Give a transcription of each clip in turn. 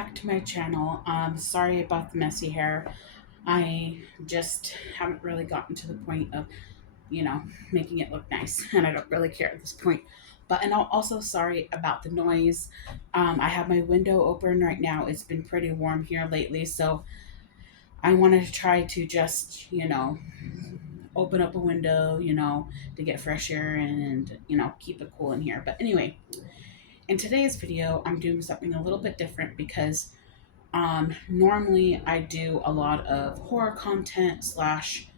back to my channel. Sorry about the messy hair. I just haven't really gotten to the point of, you know, making it look nice, and I don't really care at this point. But and I'm also sorry about the noise. I have my window open right now. It's been pretty warm here lately, so I wanted to try to just, open up a window, to get fresh air and keep it cool in here. But anyway, in today's video, I'm doing something a little bit different because normally I do a lot of horror content slash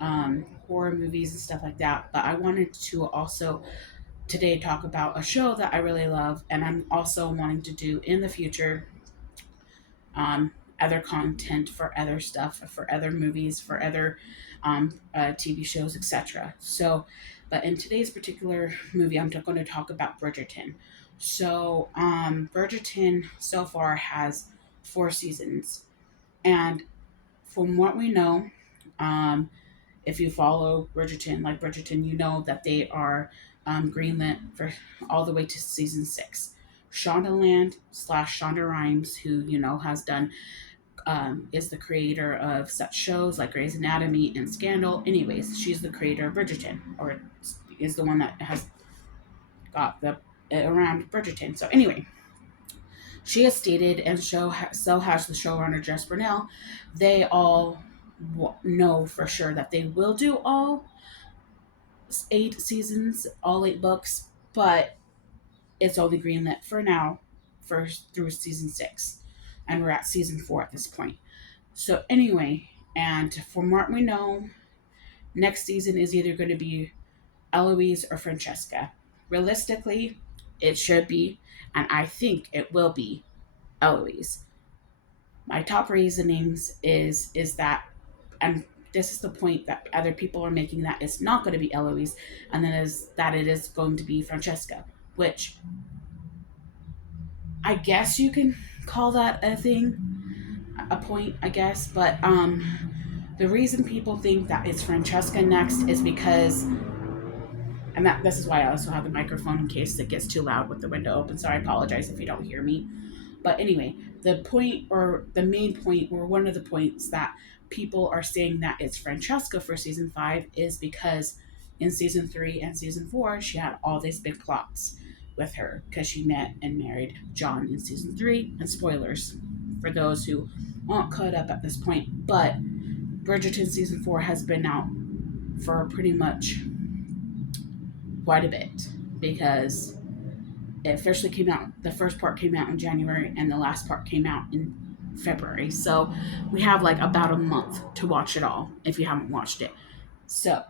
horror movies and stuff like that. But I wanted to also today talk about a show that I really love, and I'm also wanting to do in the future other content for other stuff, for other movies, for other TV shows, etc. So, but in today's particular movie, I'm going to talk about Bridgerton. So, Bridgerton so far has 4 seasons, and from what we know, um, if you follow Bridgerton, like Bridgerton, you know that they are greenlit for all the way to season 6. Shondaland slash Shonda Rhimes, who has done is the creator of such shows like Grey's Anatomy and Scandal. Anyways, she's the creator of Bridgerton, or is the one that has got the around Bridgerton. So anyway, she has stated, and so has the showrunner Jess Burnell, they all know for sure that they will do all 8 seasons, all 8 books, but it's only greenlit for now, for through season 6, and we're at season 4 at this point. So anyway, and from what we know, next season is either going to be Eloise or Francesca. Realistically, it should be, and I think it will be, Eloise. My top reasonings is that, and this is the point that other people are making, that it's not going to be Eloise, and then is that it is going to be Francesca, which I guess you can call that a thing, a point, I guess. But the reason people think that it's Francesca next is because, and that this is why I also have the microphone in case it gets too loud with the window open. So I apologize if you don't hear me. But anyway, the point, or the main point, or one of the points that people are saying that it's Francesca for season 5 is because in season 3 and season 4, she had all these big plots with her because she met and married John in season 3. And spoilers for those who aren't caught up at this point, but Bridgerton season 4 has been out for pretty much quite a bit because it officially came out. The first part came out in January, and the last part came out in February. So we have like about a month to watch it all if you haven't watched it. So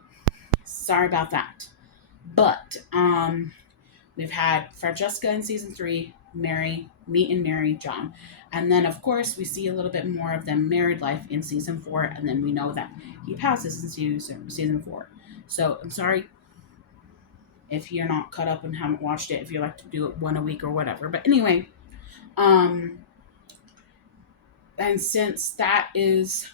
sorry about that. But we've had Francesca in season 3 meet and marry John. And then, of course, we see a little bit more of them married life in season 4. And then we know that he passes in season 4. So I'm sorry if you're not caught up and haven't watched it, if you like to do it one a week or whatever. But anyway, um, and since that is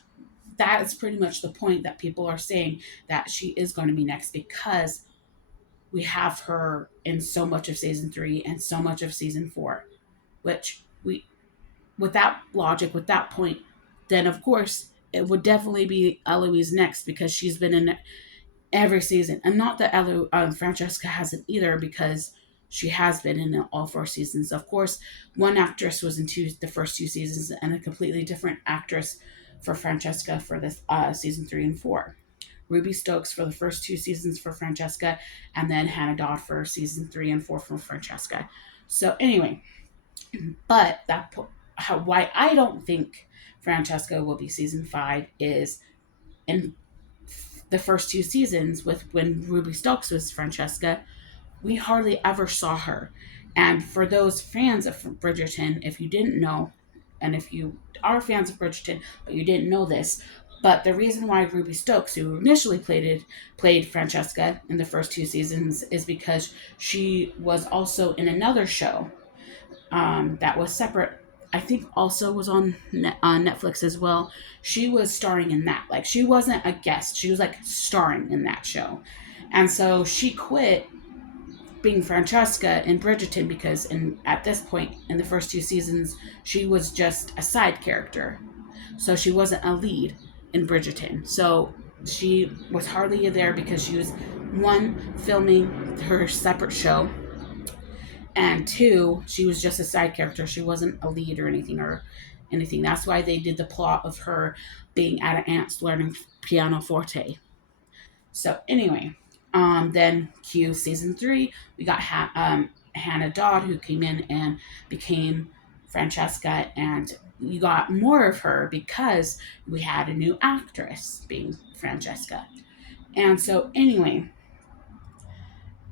pretty much the point that people are saying that she is going to be next, because we have her in so much of season 3 and so much of season 4, which we, with that logic, with that point, then of course it would definitely be Eloise next because she's been in every season. And not that Francesca hasn't either, because she has been in all 4 seasons. Of course, one actress was in the first 2 seasons, and a completely different actress for Francesca for this season 3 and 4. Ruby Stokes for the first 2 seasons for Francesca, and then Hannah Dodd for season 3 and 4 for Francesca. So anyway, but why I don't think Francesca will be season 5 is in the first 2 seasons, with when Ruby Stokes was Francesca, we hardly ever saw her. And for those fans of Bridgerton, if you didn't know, and if you are fans of Bridgerton but you didn't know this, but the reason why Ruby Stokes, who initially played Francesca in the first 2 seasons, is because she was also in another show that was separate. I think also was on Netflix as well. She was starring in that. Like, she wasn't a guest. She was like starring in that show. And so she quit being Francesca in Bridgerton, because at this point in the first two seasons she was just a side character, so she wasn't a lead in Bridgerton. So she was hardly there because she was, one, filming her separate show, and two, she was just a side character. She wasn't a lead or anything. That's why they did the plot of her being at an aunt's learning piano forte. So anyway, then Q season three, we got Hannah Dodd, who came in and became Francesca, and you got more of her because we had a new actress being Francesca. And so anyway,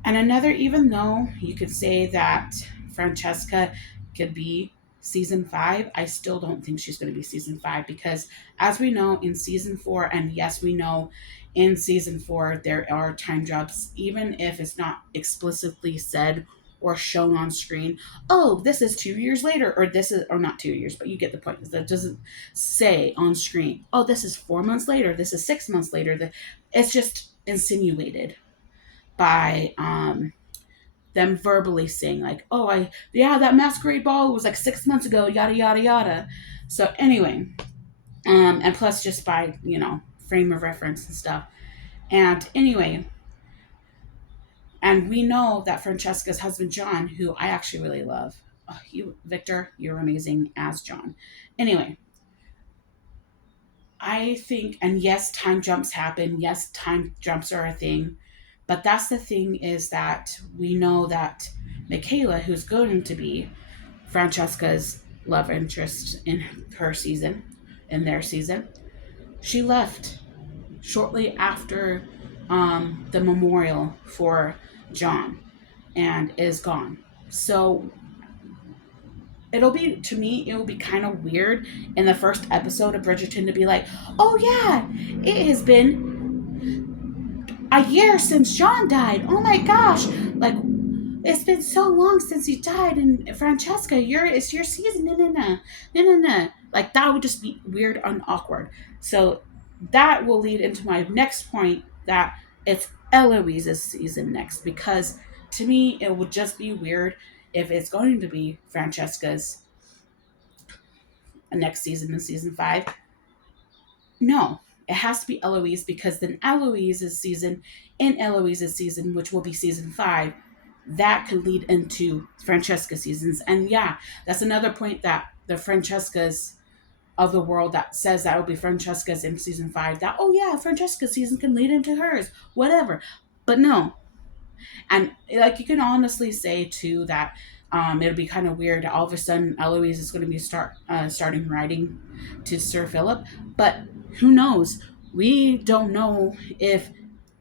and another, even though you could say that Francesca could be season five, I still don't think she's going to be season five because, as we know in season four, and yes, we know in season four, there are time jumps, even if it's not explicitly said or shown on screen. Oh, this is 2 years later, or this is, or not 2 years, but you get the point. That doesn't say on screen, oh, this is 4 months later, this is 6 months later. It's just insinuated by them verbally saying like, "Oh, I yeah, that masquerade ball was like 6 months ago," yada yada yada. So anyway, and plus just by frame of reference and stuff. And anyway, and we know that Francesca's husband John, who I actually really love, oh, you Victor, you're amazing as John. Anyway, I think, and yes, time jumps happen. Yes, time jumps are a thing. But that's the thing, is that we know that Michaela, who's going to be Francesca's love interest in her season, in their season, she left shortly after the memorial for John and is gone. So it will be kind of weird in the first episode of Bridgerton to be like, oh yeah, it has been a year since John died. Oh my gosh. Like, it's been so long since he died, and Francesca, it's your season. No, no, no. No, no, no. Like, that would just be weird and awkward. So that will lead into my next point, that it's Eloise's season next, because to me, it would just be weird if it's going to be Francesca's next season in season five. No, it has to be Eloise, because then Eloise's season, which will be season five, that could lead into Francesca seasons. And yeah, that's another point, that the Francescas of the world that says that will be Francesca's in season five, that, oh yeah, Francesca's season can lead into hers, whatever. But no. And like, you can honestly say too that it'll be kind of weird. All of a sudden, Eloise is going to be starting writing to Sir Philip, but who knows? We don't know if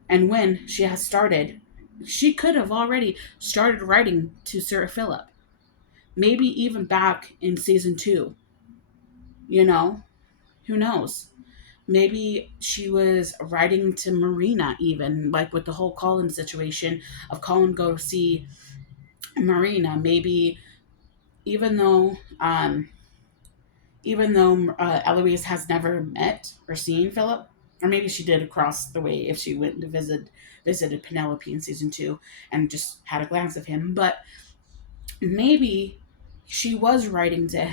and when she has started. She could have already started writing to Sir Philip, maybe even back in season two. You know, who knows? Maybe she was writing to Marina, even like with the whole Colin situation of Colin go see Marina. Maybe even though um, Eloise has never met or seen Philip, or maybe she did across the way if she went to visited Penelope in season two and just had a glance of him. But maybe she was writing to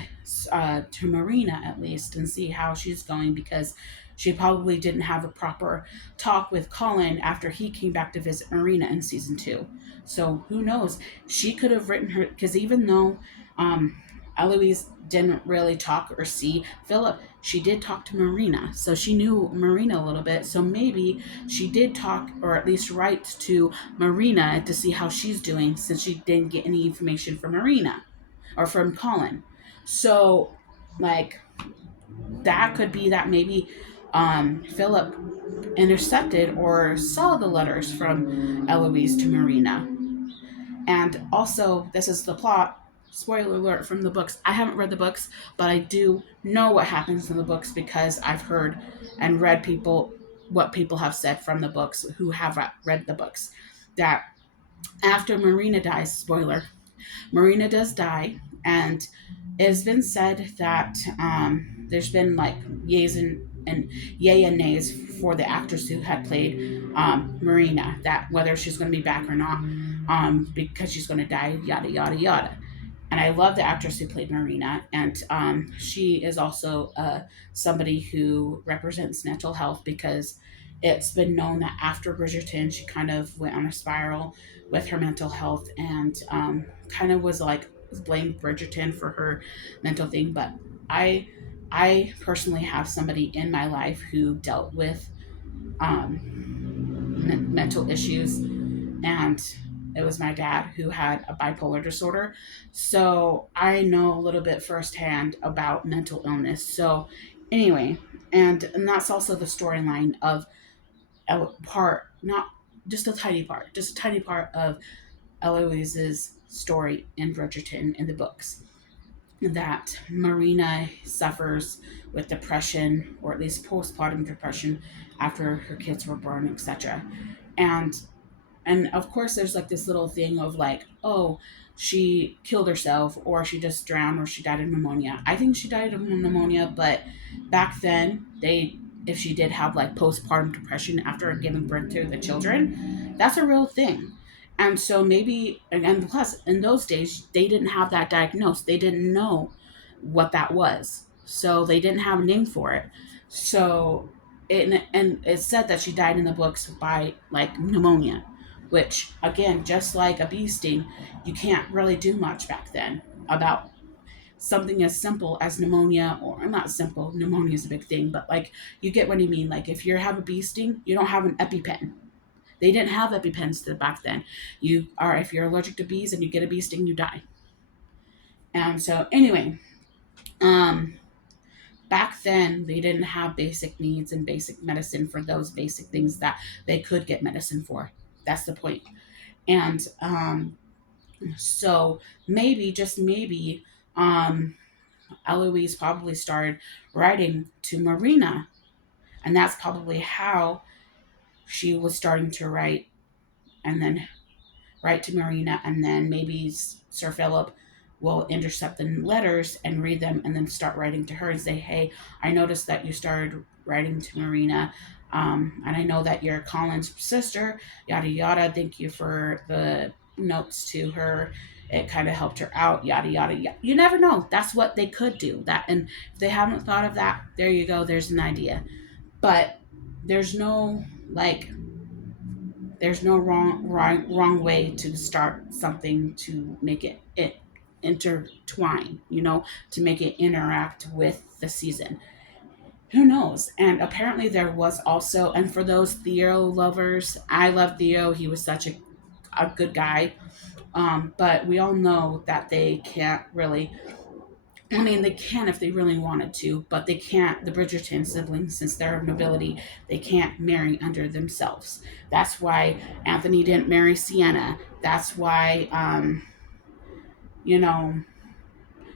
Marina at least, and see how she's going, because she probably didn't have a proper talk with Colin after he came back to visit Marina in season two. So who knows? She could have written her, because even though Eloise didn't really talk or see Philip, she did talk to Marina, so she knew Marina a little bit. So maybe she did talk, or at least write to Marina to see how she's doing, since she didn't get any information from Marina or from Colin. So, like, that could be that maybe Philip intercepted or saw the letters from Eloise to Marina. And also, this is the plot. Spoiler alert from the books. I haven't read the books, but I do know what happens in the books, because I've heard and read what people have said from the books who have read the books. That after Marina dies, spoiler, Marina does die, and it has been said that there's been like and yay and nays for the actress who had played Marina, that whether she's going to be back or not, because she's going to die, yada yada yada. And I love the actress who played Marina, and she is also somebody who represents mental health, because it's been known that after Bridgerton, she kind of went on a spiral with her mental health, and kind of was like blamed Bridgerton for her mental thing. But I, I personally have somebody in my life who dealt with mental issues, and it was my dad who had a bipolar disorder. So I know a little bit firsthand about mental illness. So, anyway, and that's also the storyline of a part, not just a tiny part, just a tiny part of Eloise's story in Bridgerton in the books. That Marina suffers with depression, or at least postpartum depression, after her kids were born, etc. And of course there's like this little thing of like, oh, she killed herself, or she just drowned, or she died of pneumonia. I think she died of pneumonia, but back then, they if she did have like postpartum depression after giving birth to the children, that's a real thing. And so maybe, and plus in those days they didn't have that diagnosed, they didn't know what that was, so they didn't have a name for it. So and it said that she died in the books by like pneumonia, which again, just like a bee sting, you can't really do much back then about something as simple as pneumonia. Or not simple, pneumonia is a big thing, but like, you get what I mean. Like, if you have a bee sting, you don't have an EpiPen. They didn't have EpiPens back then. You are, if you're allergic to bees and you get a bee sting, you die. And so anyway, um back then they didn't have basic needs and basic medicine for those basic things that they could get medicine for. That's the point. And so maybe, just maybe, um, Eloise probably started writing to Marina, and that's probably how she was starting to write, and then write to Marina, and then maybe Sir Philip will intercept the letters and read them, and then start writing to her and say, "Hey, I noticed that you started writing to Marina, and I know that you're Colin's sister. Yada yada. Thank you for the notes to her. It kind of helped her out. Yada yada yada." You never know. That's what they could do. That, and if they haven't thought of that, there you go. There's an idea. But there's no like there's no wrong way to start something to make it intertwine, to make it interact with the season. Who knows? And apparently there was also, and for those Theo lovers, I love Theo. He was such a good guy. But we all know that they can't really, I mean, they can if they really wanted to, but they can't. The Bridgerton siblings, since they're of nobility, they can't marry under themselves. That's why Anthony didn't marry Sienna. That's why, you know,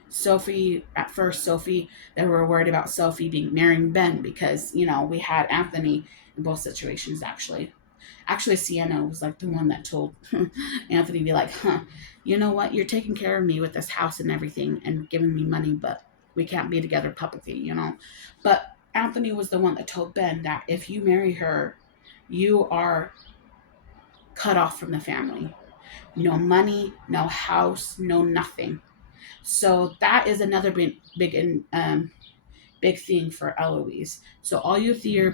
Sophie, at first, Sophie, they were worried about Sophie being marrying Ben, because, we had Anthony in both situations, actually. Actually, Sienna was like the one that told Anthony, be like, you know what? You're taking care of me with this house and everything and giving me money, but we can't be together publicly. But Anthony was the one that told Ben that if you marry her, you are cut off from the family. No money, no house, no nothing. So that is another big thing for Eloise. So all you Theo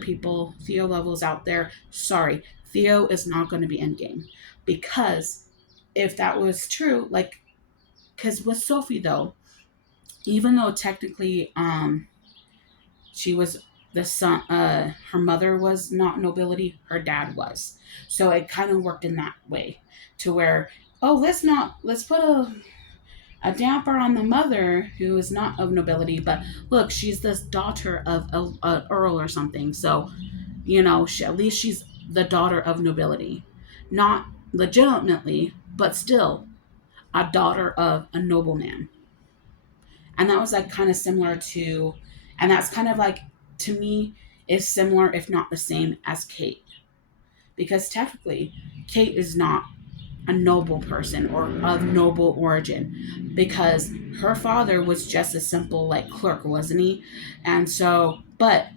levels out there, sorry, Theo is not going to be endgame, because if that was true, like, because with Sophie though, even though technically, she was the son, her mother was not nobility, her dad was, so it kind of worked in that way, to where, oh, let's put a damper on the mother who is not of nobility, but look, she's this daughter of a earl or something. So, at least she's the daughter of nobility. Not legitimately, but still a daughter of a nobleman. And that was like kind of similar to, and that's kind of like, to me, is similar, if not the same, as Kate. Because technically, Kate is not a noble person or of noble origin, because her father was just a simple like clerk, wasn't he? And so, but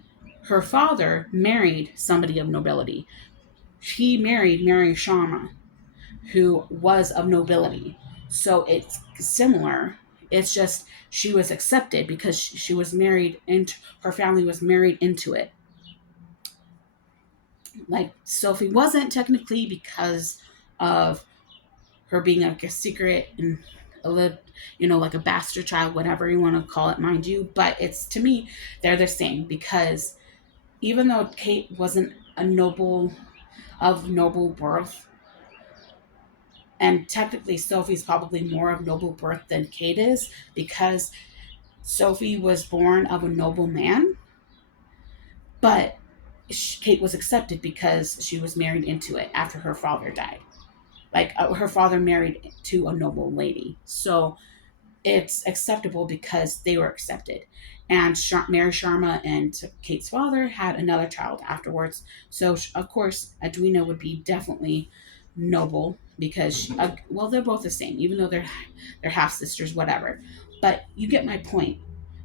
Her father married somebody of nobility. He married Mary Sharma, who was of nobility. So it's similar. It's just she was accepted because she was married and her family was married into it. Like Sophie wasn't technically because of her being like a secret and a little, like a bastard child, whatever you want to call it, mind you. But it's to me, they're the same because even though Kate wasn't a noble of noble birth, and technically Sophie's probably more of noble birth than Kate is because Sophie was born of a noble man, but Kate was accepted because she was married into it after her father died. Like her father married to a noble lady. So it's acceptable because they were accepted. And Mary Sharma and Kate's father had another child afterwards. So, of course, Edwina would be definitely noble because, well, they're both the same, even though they're half sisters, whatever. But you get my point.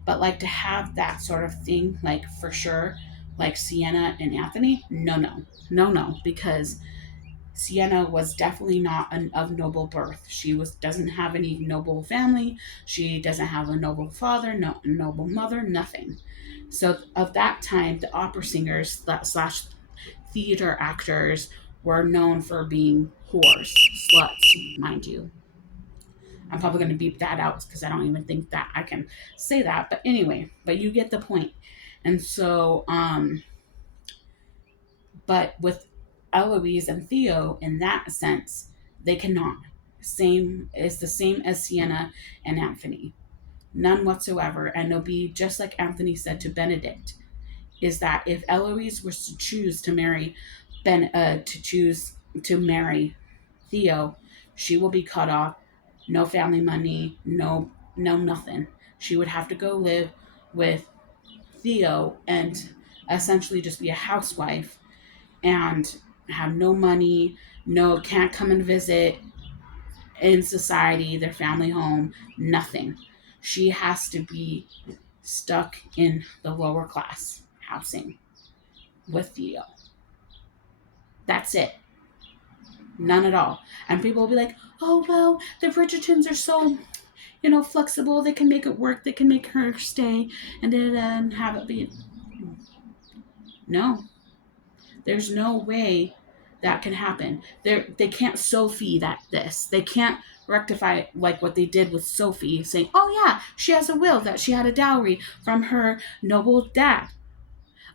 But like to have that sort of thing, like for sure, like Sienna and Anthony, no, no, no, no, because Sienna was definitely not of noble birth. She doesn't have any noble family. She doesn't have a noble father, no noble mother, nothing. So of that time, the opera singers slash theater actors were known for being whores, sluts, mind you. I'm probably going to beep that out because I don't even think that I can say that. But anyway, but you get the point. And so, but with Eloise and Theo, in that sense, they cannot. Same is the same as Sienna and Anthony. None whatsoever. And it'll be just like Anthony said to Benedict, is that if Eloise was to choose to marry to marry Theo, she will be cut off. No family money, no nothing. She would have to go live with Theo and essentially just be a housewife and have no money, no can't come and visit in society, their family home, nothing. She has to be stuck in the lower class housing with Theo. That's it. None at all. And people will be like, oh, well, the Bridgertons are so, flexible. They can make it work. They can make her stay and then have it be. No, there's no way that can happen. They can't Sophie this. They can't rectify like what they did with Sophie, saying, "Oh yeah, she has a will that she had a dowry from her noble dad."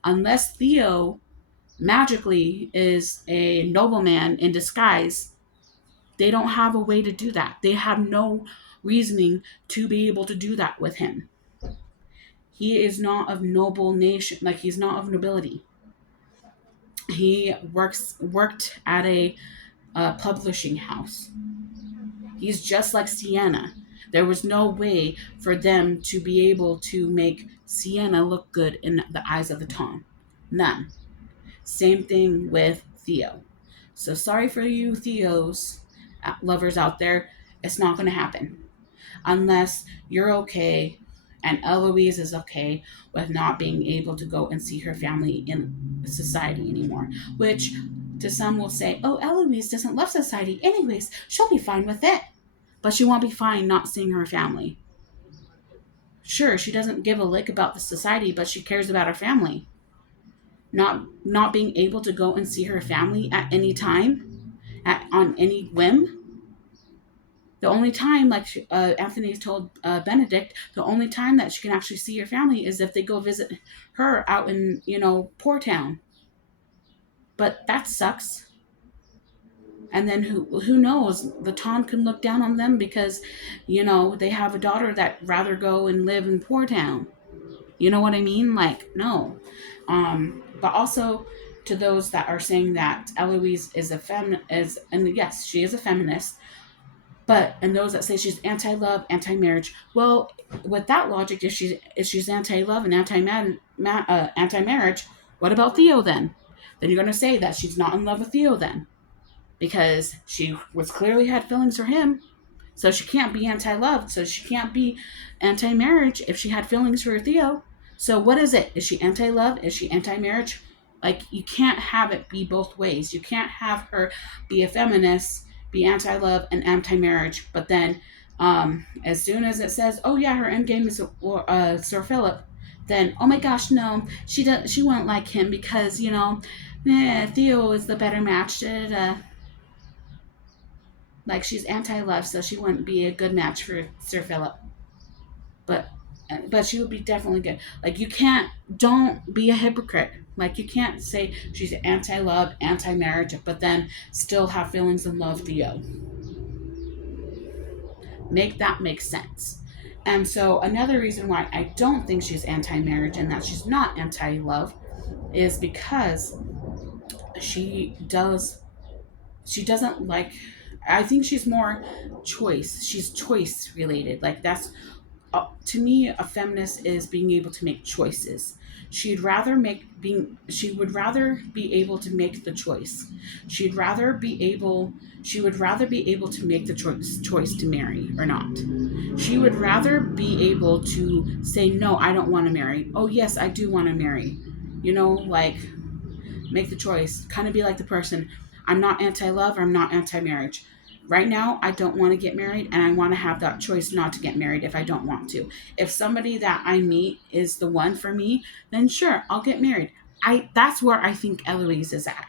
Unless Theo magically is a nobleman in disguise, they don't have a way to do that. They have no reasoning to be able to do that with him. He is not of noble nation, like he's not of nobility. He worked at a publishing house. He's just like Sienna. There was no way for them to be able to make Sienna look good in the eyes of the Tom. None. Same thing with Theo. So sorry for you Theos lovers out there. It's not going to happen unless you're okay and Eloise is okay with not being able to go and see her family in society anymore. Which to some will say, oh, Eloise doesn't love society anyways. She'll be fine with it. But she won't be fine not seeing her family. Sure, she doesn't give a lick about the society, but she cares about her family. Not being able to go and see her family at any time, on any whim. The only time, like Anthony told Benedict, the only time that she can actually see her family is if they go visit her out in, Poor Town. But that sucks. And then who knows? The Tom can look down on them because, they have a daughter that rather go and live in Poor Town. You know what I mean? Like, no. But also to those that are saying that Eloise is and yes, she is a feminist. But and those that say she's anti-love, anti-marriage, well, with that logic, if she's anti-love and anti-marriage, what about Theo then? Then you're going to say that she's not in love with Theo then, because she was clearly had feelings for him, so she can't be anti-love, so she can't be anti-marriage if she had feelings for Theo. So what is it? Is she anti-love? Is she anti-marriage? Like, you can't have it be both ways. You can't have her be a feminist, be anti-love and anti-marriage, but then as soon as it says, "Oh yeah, her end game is Sir Philip," then, "Oh my gosh, no, she won't like him because Theo is the better match." Da, da, da. Like, she's anti-love, so she wouldn't be a good match for Sir Philip. But she would be definitely good. Like, you can't, don't be a hypocrite. Like, you can't say she's anti-love, anti-marriage, but then still have feelings and love Theo. Make that make sense. And so another reason why I don't think she's anti-marriage and that she's not anti-love is because she does she doesn't like, I think she's more choice. She's choice related. Like, that's to me, a feminist is being able to make choices. She would rather be able to make the choice. She'd rather be able she would rather be able to make the choice to marry or not. She would rather be able to say, no, I don't want to marry. Oh yes, I do want to marry. Like, make the choice. Kind of be like the person, I'm not anti-love or I'm not anti-marriage. Right now, I don't want to get married, and I want to have that choice not to get married if I don't want to. If somebody that I meet is the one for me, then sure, I'll get married. I That's where I think Eloise is at.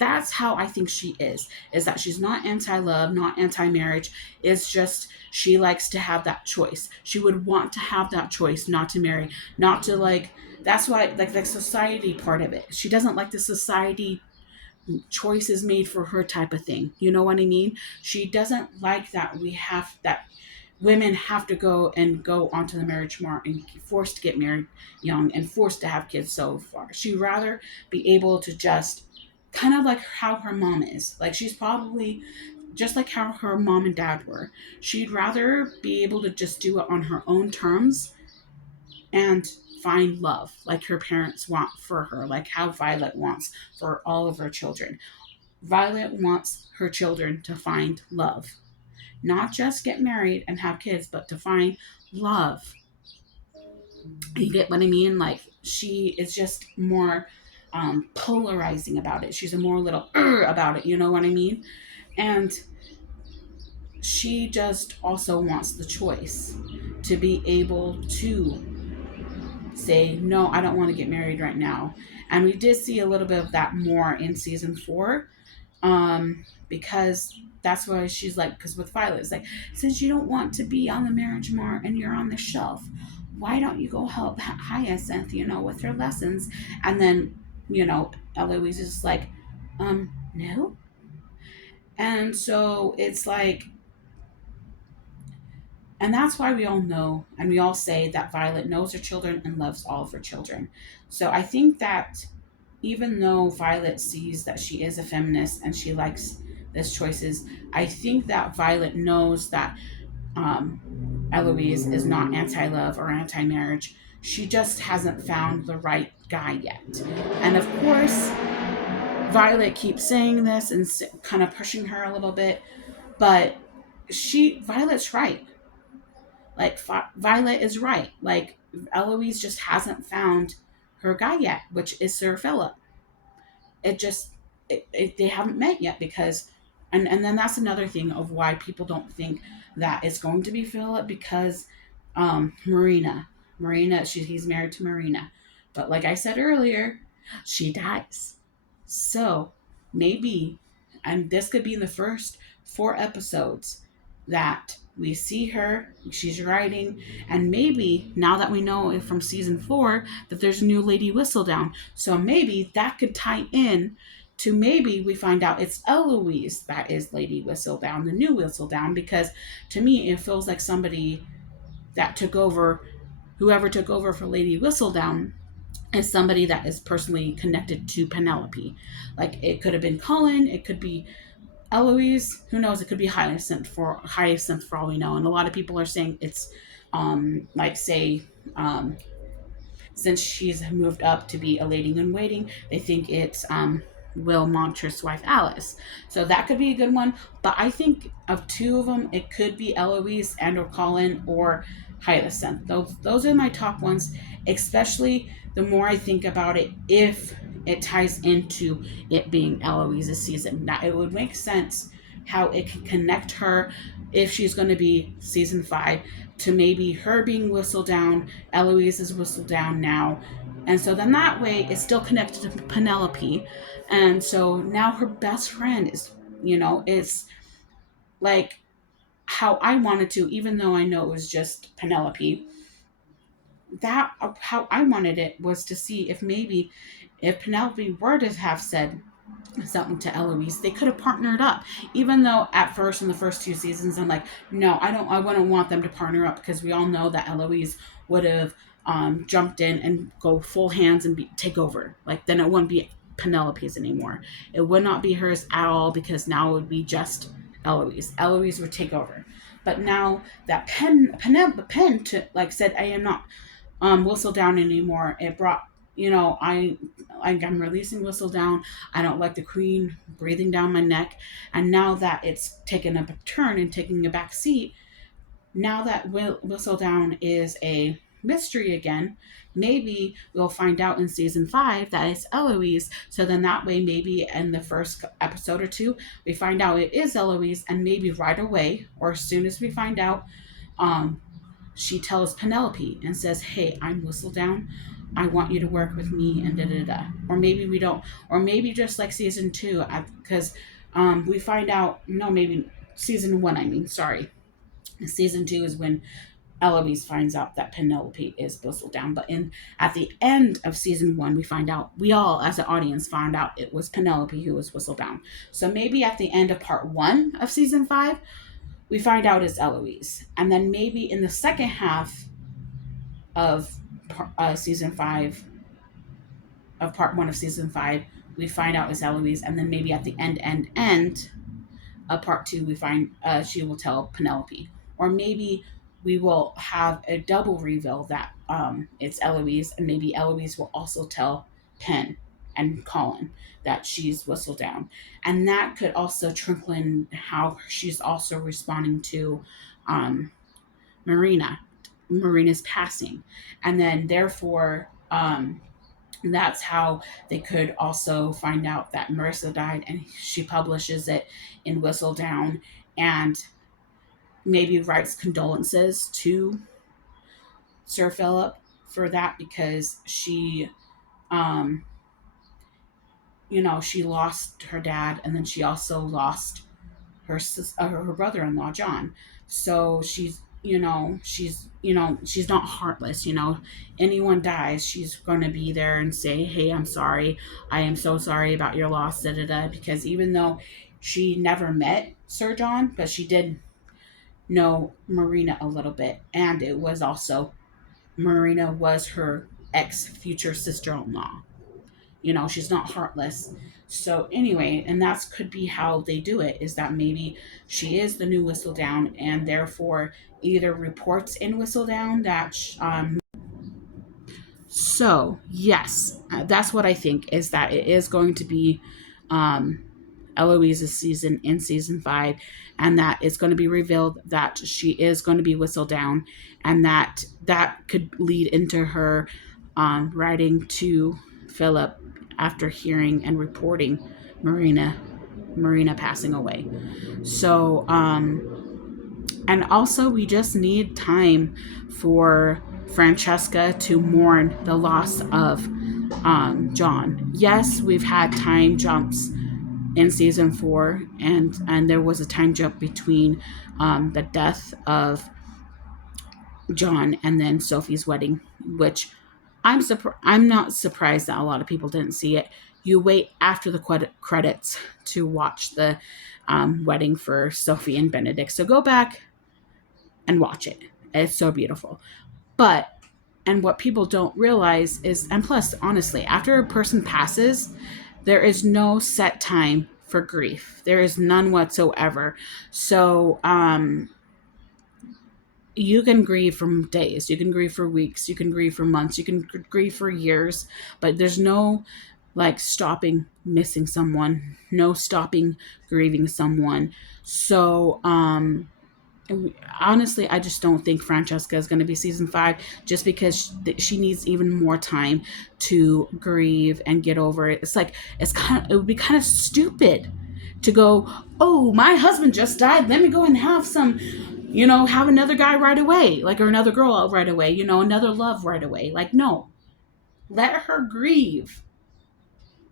That's how I think she is that she's not anti-love, not anti-marriage. It's just she likes to have that choice. She would want to have that choice not to marry, not to, like, that's why, like, the society part of it. She doesn't like the society choices made for her type of thing. You know what I mean? She doesn't like that women have to go onto the marriage mart and forced to get married young and forced to have kids so far. She'd rather be able to just kind of like how her mom is. Like, she's probably just like how her mom and dad were. She'd rather be able to just do it on her own terms and find love like her parents want for her, like how Violet wants for all of her children. Violet wants her children to find love, not just get married and have kids, but to find love. You get what I mean? Like, she is just more polarizing about it. She's a more little about it. You know what I mean? And she just also wants the choice to be able to say, no, I don't want to get married right now. And we did see a little bit of that more in season 4, because that's why she's like, because with Violet, it's like, since you don't want to be on the marriage mart and you're on the shelf, why don't you go help Hyacinth, with her lessons? And then, Eloise is like, no. And so it's like, and that's why we all know and we all say that Violet knows her children and loves all of her children. So I think that even though Violet sees that she is a feminist and she likes this choices, I think that Violet knows that Eloise is not anti-love or anti-marriage. She just hasn't found the right guy yet. And of course, Violet keeps saying this and kind of pushing her a little bit, but Violet's right. Like, Violet is right. Like, Eloise just hasn't found her guy yet, which is Sir Philip. It just they haven't met yet because, and then that's another thing of why people don't think that it's going to be Philip, because Marina, he's married to Marina, but like I said earlier, she dies. So maybe, and this could be in the first 4 episodes, that we see her, she's writing, and maybe now that we know from season 4 that there's a new Lady Whistledown, so maybe that could tie in to, maybe we find out it's Eloise that is Lady Whistledown, the new Whistledown, because to me it feels like somebody that took over, whoever took over for Lady Whistledown, is somebody that is personally connected to Penelope. Like, it could have been Colin, it could be Eloise, who knows? It could be Hyacinth for all we know. And a lot of people are saying it's, like, say, since she's moved up to be a lady in waiting, they think it's Will Montress's wife Alice. So that could be a good one. But I think of 2 of them, it could be Eloise and or Colin or Hyacinth. Those are my top ones, especially the more I think about it, if it ties into it being Eloise's season. Now, it would make sense how it can connect her if she's going to be season 5 to maybe her being whistled down, Eloise is whistled down now. And so then that way it's still connected to Penelope. And so now her best friend is, it's like how I wanted to, even though I know it was just Penelope, that how I wanted it was to see if maybe if Penelope were to have said something to Eloise, they could have partnered up. Even though at first in the first 2 seasons, I'm like, no, I wouldn't want them to partner up because we all know that Eloise would have jumped in and go full hands and take over. Like then it wouldn't be Penelope's anymore. It would not be hers at all because now it would be just Eloise. Eloise would take over. But now that Pen to like said, I am not Whistle Down anymore. It brought, I'm releasing Whistle Down. I don't like the queen breathing down my neck. And now that it's taken a turn and taking a back seat, now that Whistle Down is a mystery again, maybe we'll find out in season 5 that it's Eloise. So then that way, maybe in the first episode or two, we find out it is Eloise, and maybe right away or as soon as we find out, um, she tells Penelope and says, "Hey, I'm Whistle Down. I want you to work with me," and da da da. Or maybe we don't. Or maybe just like season 2, because we find out. No, maybe season 1. I mean, sorry. Season 2 is when Eloise finds out that Penelope is Whistle Down. But in at the end of season 1, we find out. We all, as an audience, found out it was Penelope who was Whistle Down. So maybe at the end of part 1 of season 5, we find out it's Eloise. And then maybe in the second half of season 5, of part 1 of season 5, we find out it's Eloise. And then maybe at the end of part 2, we find she will tell Penelope. Or maybe we will have a double reveal that it's Eloise, and maybe Eloise will also tell Penn and Colin that she's Whistle Down. And that could also trickle in how she's also responding to um, Marina, Marina's passing. And then, therefore, that's how they could also find out that Marissa died, and she publishes it in Whistle Down and maybe writes condolences to Sir Philip for that because um, she lost her dad, and then she also lost her brother-in-law John. So she's not heartless. Anyone dies, she's going to be there and say, "Hey, I'm sorry. I am so sorry about your loss." Da, da, da. Because even though she never met Sir John, but she did know Marina a little bit, and it was also Marina was her ex future sister-in-law. She's not heartless. So anyway, and that's could be how they do it, is that maybe she is the new Whistle Down, and therefore either reports in Whistle Down that so yes, that's what I think, is that it is going to be um Eloise's season in season 5, and that it's going to be revealed that she is going to be Whistle Down, and that could lead into her writing to Philip after hearing and reporting Marina Marina passing away. So and also we just need time for Francesca to mourn the loss of John. Yes, we've had time jumps in season 4, and there was a time jump between the death of John and then Sophie's wedding, which I'm not surprised that a lot of people didn't see it. You wait after the credits to watch the wedding for Sophie and Benedict. So go back and watch it. It's so beautiful. But and what people don't realize is, and plus, honestly, after a person passes, there is no set time for grief. There is none whatsoever. So you can grieve for days, you can grieve for weeks, you can grieve for months, you can grieve for years, but there's no like stopping missing someone, no stopping grieving someone. So honestly, I just don't think Francesca is going to be season 5, just because she needs even more time to grieve and get over it. It's like, it would be kind of stupid to go, oh, my husband just died, let me go and have some, have another guy right away, like, or another girl right away, another love right away. Like, no, let her grieve,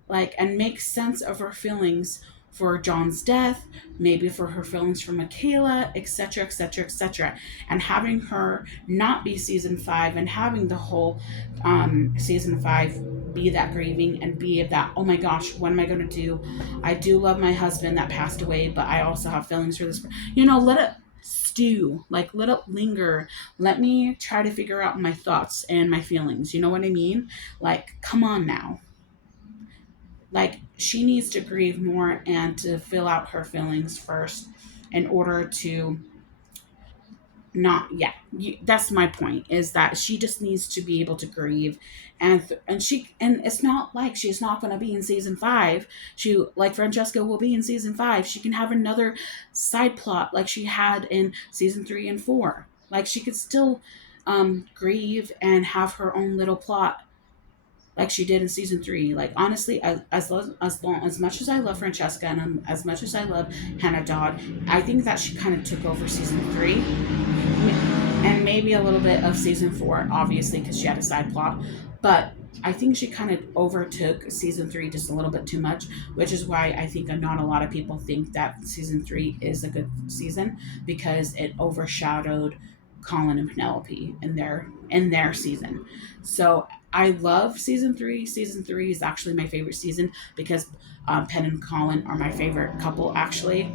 like, and make sense of her feelings for John's death, maybe for her feelings for Michaela, etc., etc., etc. And having her not be season 5, and having the whole season 5 be that grieving, and be that, oh my gosh, what am I going to do? I do love my husband that passed away, but I also have feelings for this. Let it stew, like, let it linger. Let me try to figure out my thoughts and my feelings. You know what I mean? Like, come on now. Like, she needs to grieve more and to fill out her feelings first, in order to not, yeah, that's my point, is that she just needs to be able to grieve. And it's not like she's not going to be in season 5. She, like Francesca, will be in season 5. She can have another side plot like she had in season 3 and 4. Like, she could still grieve and have her own little plot, like she did in season 3. Like, honestly, as much as I love Francesca, and as much as I love Hannah Dodd, I think that she kind of took over season 3, and maybe a little bit of season 4, obviously, because she had a side plot. But I think she kind of overtook season 3 just a little bit too much, which is why I think not a lot of people think that season 3 is a good season, because it overshadowed Colin and Penelope in their season. So I love season 3. Season 3 is actually my favorite season, because Penn and Colin are my favorite couple, actually.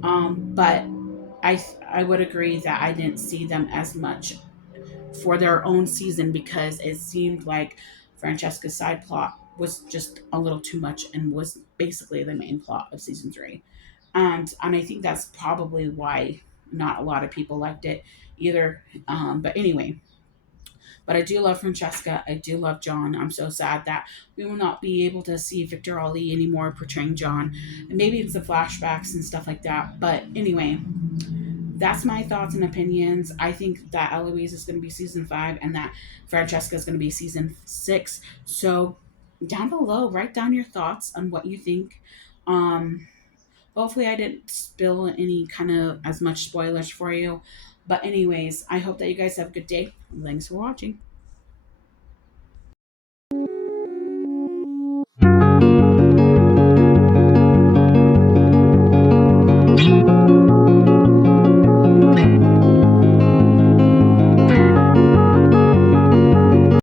But I would agree that I didn't see them as much for their own season, because it seemed like Francesca's side plot was just a little too much, and was basically the main plot of season 3. And I think that's probably why not a lot of people liked it either. But anyway, but I do love Francesca. I do love John. I'm so sad that we will not be able to see Victor Ali anymore portraying John. And maybe it's the flashbacks and stuff like that. But anyway, that's my thoughts and opinions. I think that Eloise is going to be season 5, and that Francesca is going to be season 6. So down below, write down your thoughts on what you think. Um, Hopefully, I didn't spill any kind of as much spoilers for you. But anyways, I hope that you guys have a good day. Thanks for watching.